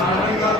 Amen.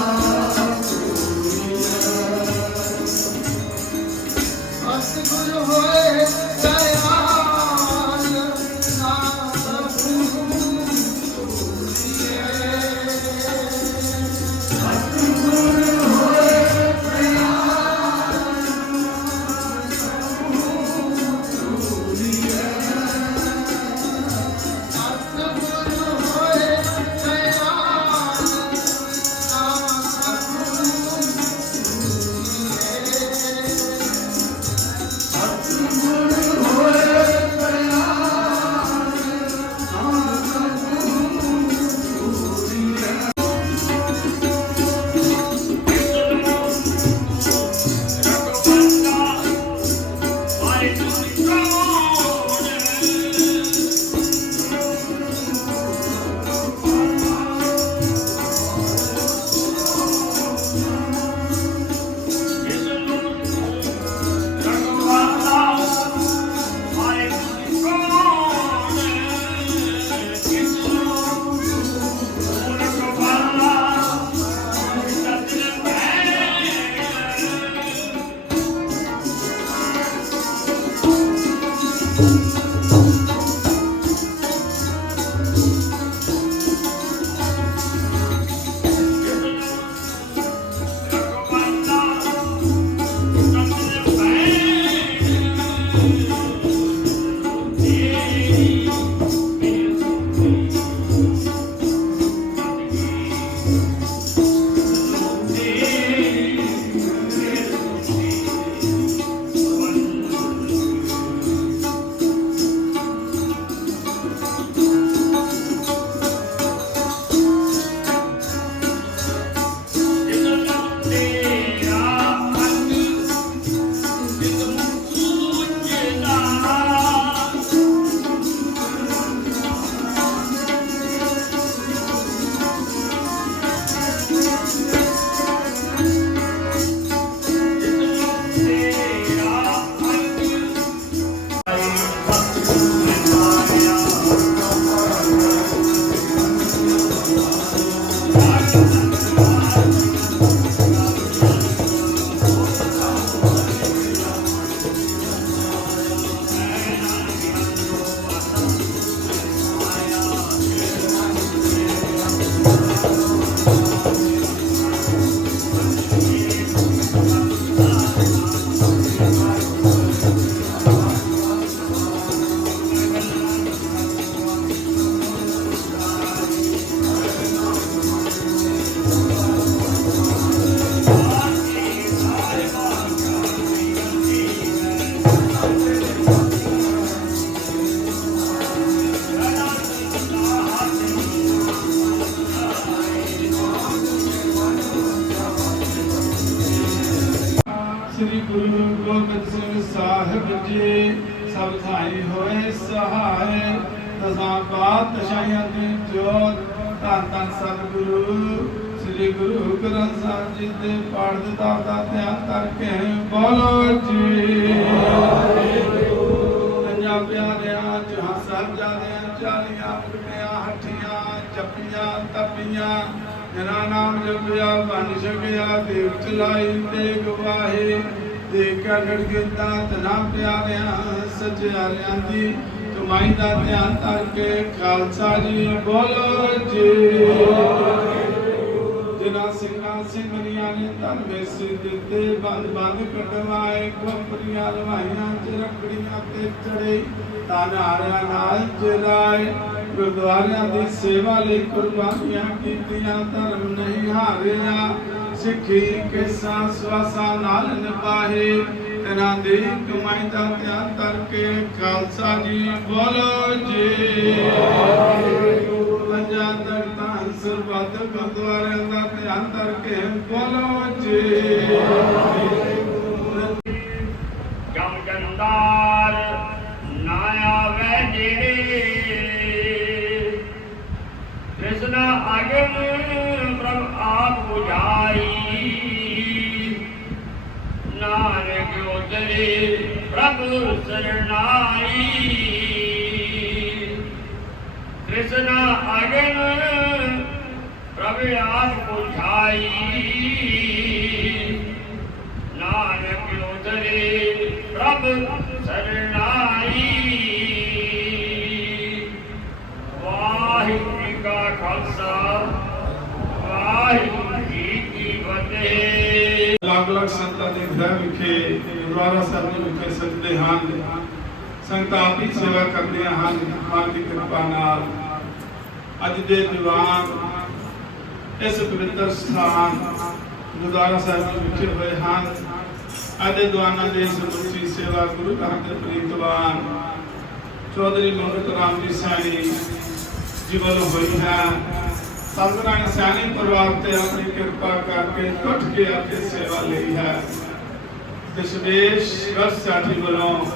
Bye. ਦਸਾਂ ਪਾਤਸ਼ਾਹਾਂ ਦੀ ਜੋਤ ਧੰਨ ਧੰਨ ਸਤਿਗੁਰੂ, ਸ੍ਰੀ ਗੁਰੂ ਗ੍ਰੰਥ ਸਾਹਿਬ ਜੀ ਦੇ ਪਾਠ ਦੇ ਤਾਰ ਦਾ ਧਿਆਨ ਕਰਕੇ ਬੋਲੋ ਜੀ। ਪੰਜਾਂ ਪਿਆਰਿਆਂ ਜਹਾਂ ਸਾਹਿਬਜ਼ਾਦਿਆਂ ਚਾਲੀਆਂ ਮੁਕਤਿਆਂ ਹੱਠੀਆਂ, ਜੱਪੀਆਂ, ਤਪੀਆਂ ਜਨਾ ਨਾਮ ਜਪਿਆ ਬਨ ਛਕਿਆ ਦੇਵ ਚਲਾਈ ਤੇ ਗਵਾਹੇ। ਦੇ ਕਗੜ ਗਿੰਦਾ ਤਨਾ ਪਿਆਰਿਆਂ, ਸੱਚਿਆਰਿਆਂ ਦੀ ਕਮਾਈ ਦਾ ਧਿਆਨ ਕਰਕੇ ਖਾਲਸਾ ਜੀ ਬੋਲੋ ਜੀ। ਜਿਨਾ ਸਿੰਘਾਂ ਸਿੰਘਣੀਆਂ ਨੇ ਧਰਮੇ ਸਿਰ ਦਿੱਤੇ, ਬੰਦ ਬੰਦ ਕਟਵਾਏ ਖੋਪਰੀਆਂ ਲਵਾਈਆਂ ਚ ਰੱਖੜੀਆਂ ਤੇ ਚੜੇ ਤਨ ਹਾਰਿਆਂ ਨਾਲ ਜਲਾਏ ਗੁਰਦੁਆਰਿਆਂ ਦੀ ਸੇਵਾ ਲਈ ਕੁਰਬਾਨੀਆਂ ਕੀਤੀਆਂ, ਧਰਮ ਨਹੀਂ ਹਾਰਿਆ। ਸਿੱਖੀ ਕੇ ਸਵਾਸਾਂ ਨਾਲ ਨਿਭਾਏ। ਇਹਨਾਂ ਦੀ ਕਮਾਈ ਦਾ ਧਿਆਨ ਕਰਕੇ ਖਾਲਸਾ ਜੀ ਬੋਲੋ ਜੀ। ਪੰਜਾਂ ਤਖਤਾਂ ਸਰਬੱਤ ਗੁਰਦੁਆਰਿਆਂ ਦਾ ਧਿਆਨ ਕਰਕੇ ਬੋਲੋ ਜੀ। ਪ੍ਰਭ ਸਰਣਾਈ ਕ੍ਰਿਸ਼ਨ ਅਗਨ ਪ੍ਰਭ ਆਪ 부ਝਾਈ ਨਾਨਕ ਉਤਰੇ ਪ੍ਰਭ ਸਰਣਾਈ ਵਾਹਿਗੁਰੂ ਜੀ ਕਾ ਖਾਲਸਾ, ਵਾਹਿਗੁਰੂ ਜੀ ਕੀ ਫਤਿਹ। ਅਲੱਗ ਅਲੱਗ ਸੰਤਾਂ ਦੇ ਘਰ ਵਿਖੇ, ਗੁਰਦੁਆਰਾ ਸਾਹਿਬ ਦੇ ਵਿਖੇ ਸੰਗਦੇ ਹਨ। ਸੰਗਤਾਂ ਆਪ ਹੀ ਸੇਵਾ ਕਰਦੀਆਂ ਹਨ, ਮਾਨ ਦੀ ਕਿਰਪਾ ਨਾਲ। ਅੱਜ ਦੇ ਦੀਵਾਨ ਇਸ ਪਵਿੱਤਰ ਸਥਾਨ ਗੁਰਦੁਆਰਾ ਸਾਹਿਬ ਦੇ ਵਿਖੇ ਹੋਏ ਹਨ। ਅੱਜ ਦੇ ਦੇ ਸਮੁੱਚੀ ਸੇਵਾ ਗੁਰੂ ਘਰ ਦੇ ਪ੍ਰੀਤਵਾਨ ਚੌਧਰੀ ਮੰਗਤ ਰਾਮ ਜੀ ਸੈਣੀ ਜੀ ਵੱਲੋਂ ਹੋਈ ਹੈ। ਸਤਿਗੁਰਾਂ ਸੈਣੀ ਪਰਿਵਾਰ ਤੇ ਆਪਣੀ ਕਿਰਪਾ ਕਰਕੇ ਟੁੱਟ ਕੇ ਆਪਣੀ ਸੇਵਾ ਲਈ ਹੈ। ਦਸ਼ਵੇਸ਼ ਰਸ ਸਾਥੀ ਵੱਲੋਂ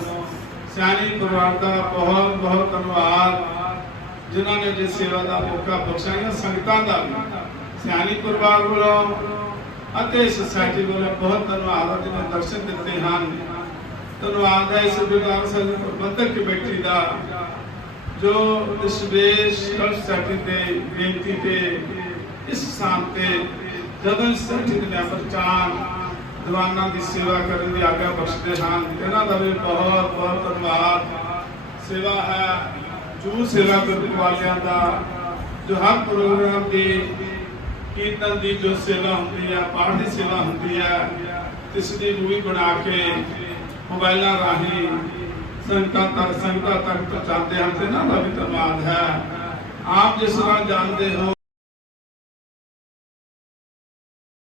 ਸੈਣੀ ਪਰਿਵਾਰ ਦਾ ਬਹੁਤ ਬਹੁਤ ਧੰਨਵਾਦ। ਜਿਨ੍ਹਾਂ ਨੇ ਜੇ ਸੇਵਾ ਦਾ ਮੌਕਾ ਬਖਸ਼ਿਆ ਸੰਗਤਾਂ ਦਾ ਵੀ। ਸਿਆਣੀ ਪਰਿਵਾਰ ਵੱਲੋਂ ਅਤੇ ਸੁਸਾਇਟੀ ਵੱਲੋਂ ਬਹੁਤ ਧੰਨਵਾਦ ਹੈ ਦਰਸ਼ਨ ਦਿੱਤੇ ਹਨ। ਧੰਨਵਾਦ ਹੈ ਇਸ ਗੁਰਦਾਰ ਸਾਹਿਬ ਪ੍ਰਬੰਧਕ ਕਮੇਟੀ ਦਾ। ਜੋ ਇਸ ਵੇਸ਼ ਸੁਸਾਇਟੀ ਦੇ ਬੇਨਤੀ ਤੇ ਇਸ ਸਥਾਨ ਤੇ ਜਦੋਂ ਇਸ ਸੁਸਾਇਟੀ ਦੇ ਮੈਂਬਰ ਚਾਨ ਦੀਵਾਨਾਂ ਦੀ ਸੇਵਾ ਕਰਨ ਦੀ ਆਗਿਆ ਬਖਸ਼ਦੇ ਹਨ, ਇਹਨਾਂ ਦਾ ਵੀ ਬਹੁਤ ਬਹੁਤ ਧੰਨਵਾਦ। ਸੇਵਾ ਹੈ, ਜੂ ਸੇਵਾ ਕਰਨ ਵਾਲਿਆਂ ਦਾ, ਜੋ ਹਰ ਪ੍ਰੋਗਰਾਮ ਦੀ ਕੀਰਤਨ ਦੀ ਜੋ ਸੇਵਾ ਹੁੰਦੀ ਹੈ, ਪਾਠ ਦੀ ਸੇਵਾ ਹੁੰਦੀ ਹੈ, ਇਸ ਦੀ ਮੂਵੀ ਬਣਾ ਕੇ ਮੋਬਾਈਲਾਂ ਰਾਹੀਂ ਸੰਗਤਾਂ ਤੱਕ ਸੰਗਤਾਂ ਤੱਕ ਪਹੁੰਚਾਉਂਦੇ ਹਨ ਤੇ ਇਹਨਾਂ ਦਾ ਵੀ ਧੰਨਵਾਦ ਹੈ। ਆਪ ਜਿਸ ਤਰ੍ਹਾਂ ਜਾਣਦੇ ਹੋ